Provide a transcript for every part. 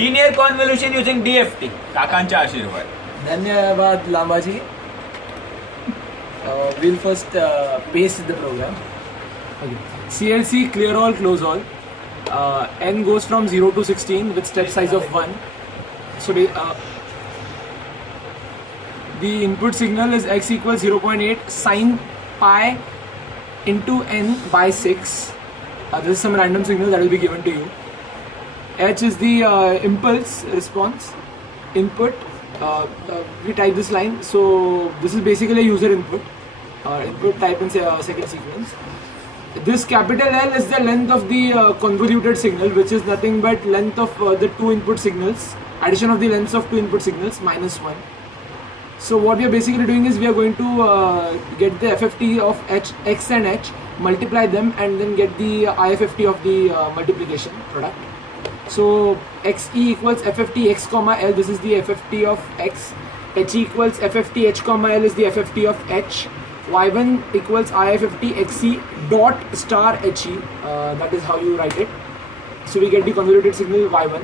linear convolution using DFT. काकांचे आशीर्वाद. धन्यवाद लांबाजी. We'll first paste the program. Okay. CLC clear all close all. N goes from 0 to 16 with step size of 1. So the input signal is x equals 0.8 sine pi into n by 6. This is some random signal that will be given to you. H is the impulse response input. We type this line, so this is basically a user input. Input type in second sequence. This capital L is the length of the convoluted signal, which is nothing but length of the two input signals, addition of the lengths of two input signals minus 1. So what we are basically doing is we are going to get the FFT of x and h, multiply them, and then get the IFFT of the multiplication product. So xe equals FFT x comma L, this is the FFT of x. H equals FFT h comma L is the FFT of h. Y1 equals IFFT xe dot star he, that is how you write it. So we get the convoluted signal Y1.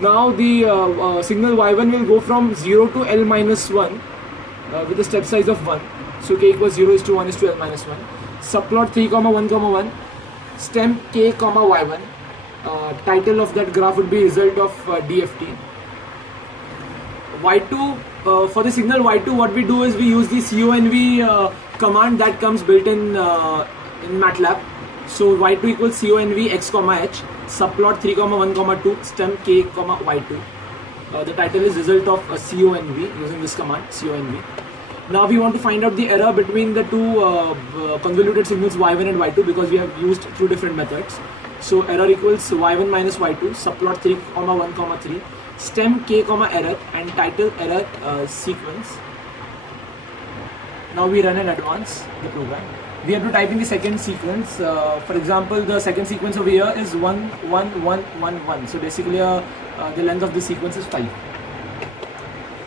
Now the signal Y1 will go from 0 to L minus 1 with a step size of 1. So k equals 0 is to 1 is to L minus 1. Subplot 3 comma 1 comma 1, stem k comma Y1. Title of that graph would be result of DFT. Y2, for the signal Y2, what we do is we use the CONV command that comes built in MATLAB. So Y2 equals CONV x comma h, subplot 3 comma 1 comma 2, stem k comma Y2. The title is result of CONV using this command CONV. Now we want to find out the error between the two convoluted signals Y1 and Y2 because we have used two different methods. So error equals Y1 minus Y2, subplot 3 comma 1 comma 3, stem k comma error, and title error sequence. Now we run and advance the program. We have to type in the second sequence. For example, the second sequence over here is 1 1 1 1 1. So basically the length of the sequence is 5.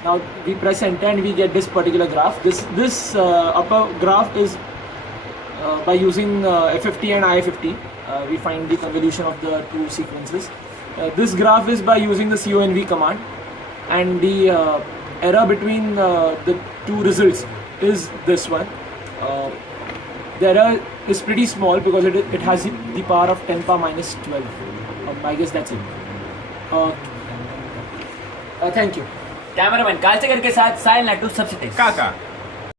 Now we press enter and we get this particular graph. This upper graph is by using FFT and IFFT. We find the convolution of the two sequences. This graph is by using the CONV command, and the error between the two results is this one. The error is pretty small because it has the power of 10 power minus 12. I guess that's it. Thank you. Cameraman Kalchekar के साथ साहिल नाटू सबसे तेज. काका.